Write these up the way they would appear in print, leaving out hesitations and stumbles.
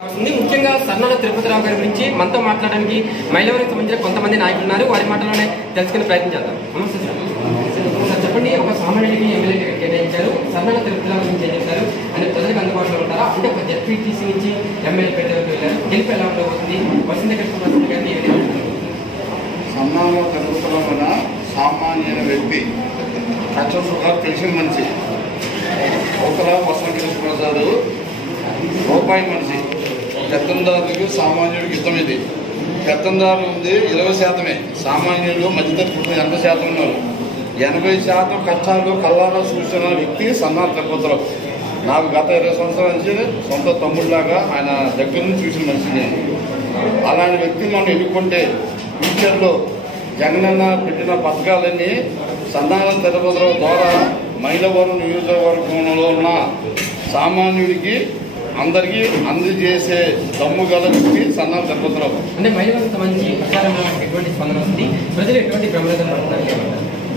ముఖ్యంగా సన్నాల తిరుపతిరావు గారి గురించి మనతో మాట్లాడడానికి మైలవరంకి సంబంధించిన కొంతమంది నాయకులు ఉన్నారు. వారి మాటలోనే తెలుసుకునే ప్రయత్నం చేద్దాం. నమస్తే సార్, చెప్పండి, ఒక సామాన్యుడికి ఎమ్మెల్యే కేటాయించారు, సన్నాల తిరుపతిరావు గురించి ఏం చేశారు అని ప్రజలకు అందుబాటులో ఉంటారా? అంటే ఒక జెడ్పీటీసీ నుంచి ఎమ్మెల్యే పెట్టడానికి వెళ్ళారు, గెలుపు ఎలా ఉండబోతుంది? వసంత కృష్ణ గారిని సన్నాల తిరుపతిరావు సామాన్య వ్యక్తి కచ్చసుగా తెలిసిన మనిషి. అవతల వసంత కృష్ణప్రసాద్ రూపాయి మనిషి. పెత్తందారులకు సామాన్యుడికి ఇష్టం. ఇది పెత్తందారులు ఉంది 20%, సామాన్యులు మధ్యతరగతి 80% ఉన్నారు. 80% కష్టాలు కళ్ళారా చూసిన వ్యక్తి సన్నాల తిరుపతిరావు. నాకు గత 20 సంవత్సరాల నుంచి సొంత తమ్ముడిలాగా ఆయన దగ్గర నుంచి చూసిన మనిషి నేను. అలాంటి వ్యక్తిని మనం ఎన్నుకుంటే ఫ్యూచర్లో జగనన్న పెట్టిన పథకాలన్నీ సన్నాల తిరుపతిరావు ద్వారా మైలవరం నియోజకవర్గంలో ఉన్న సామాన్యుడికి అందరికీ అందజేసే దమ్ము గల వ్యక్తి సన్నాల తిరుపతిరావు. అంటే మైలవరం సంబంధించి ఎటువంటి స్పందన వస్తుంది, ప్రజలు ఎటువంటి ప్రమాదాలు పడుతున్నారు?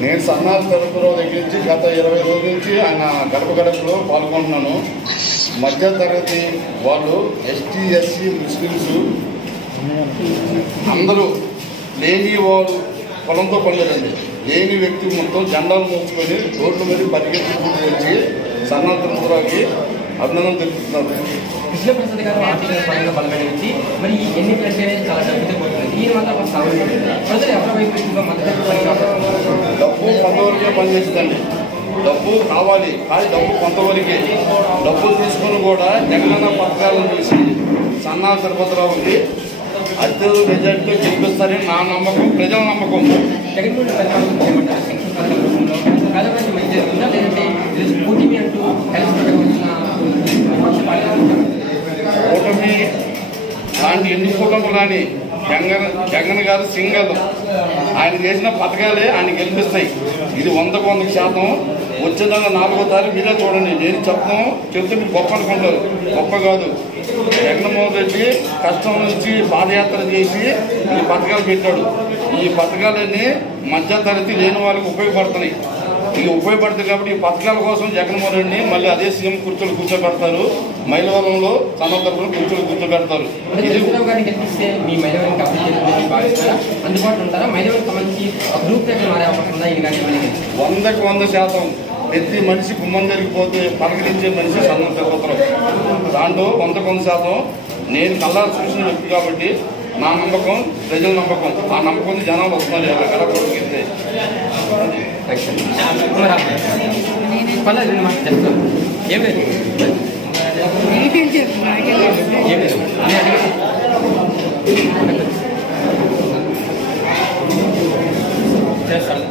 నేను సన్నాల తిరుపతిరావు దగ్గర నుంచి గత 20 రోజుల నుంచి ఆయన గడప గడపలో పాల్గొంటున్నాను. మధ్య తరగతి వాళ్ళు, ఎస్టీ ఎస్సీ ముస్లిమ్స్ అందరూ లేని వాళ్ళు పొలంతో పనిలేదండి. లేని వ్యక్తి మొత్తం జెండాలు మోసుకొని రోడ్ల మీద పరిగెత్తుకుంటూ వచ్చి సన్నాల తిరుపతిరావుకి అభినందన తెలుపుతున్నారు. కృష్ణప్రసాద్ గారు ఆర్థిక పరంగా బలమైన వ్యక్తి, మరి ఈ ఎన్నికలంటేనే చాలా డబ్బుతో పోతుంది. దీని వల్ల సామాన్య ప్రజలు ఎవరి వైపు ఎక్కువగా మద్దతు డబ్బు కొంతవరకే పనిచేస్తుందండి. డబ్బు కావాలి, కానీ డబ్బు కొంతవరకే. డబ్బులు తీసుకొని కూడా జగనన్న పథకాలను చూసి సన్నాల తిరుపతిరావుకి అత్యధిక మెజార్టీలో గెలిపిస్తారని నా నమ్మకం, ప్రజల నమ్మకం. కూటమి లాంటి ఎన్ని కూటమి కానీ జగన్ గారు సింగల్ ఆయన చేసిన పథకాలే ఆయన గెలిపిస్తాయి. ఇది 100% వచ్చేదాన్ని 4వ తారీఖు మీరే చూడండి. నేను చెప్తే మీరు గొప్ప అనుకుంటారు. గొప్ప కాదు. జగన్మోహన్ రెడ్డి కష్టం నుంచి పాదయాత్ర చేసి ఈ పథకాలు పెట్టాడు. ఈ పథకాలన్నీ మధ్య తరగతి లేని వాళ్ళకి ఉపయోగపడుతున్నాయి. ఇవి ఉపయోగపడుతుంది కాబట్టి ఈ పథకాల కోసం జగన్మోహన్ రెడ్డిని మళ్ళీ అదే సీఎం కుర్చీలు కూర్చోబెడతారు. మైలవరంలో సన్నాల తిరుపతిరావు కుర్చీలు కూర్చోబెడతారు. వందకు 100% ప్రతి మనిషి గుమ్మం జరిగిపోతే పలకరించే మనిషి సన్నాల తిరుపతిరావు. దాంట్లో 100కు 100% నేను కళ్ళారు చూసిన వ్యక్తి కాబట్టి నా నమ్మకం, ప్రజల నమ్మకం. ఆ నమ్మకం జనాలు వస్తున్నారు. ఎలా చేస్తారు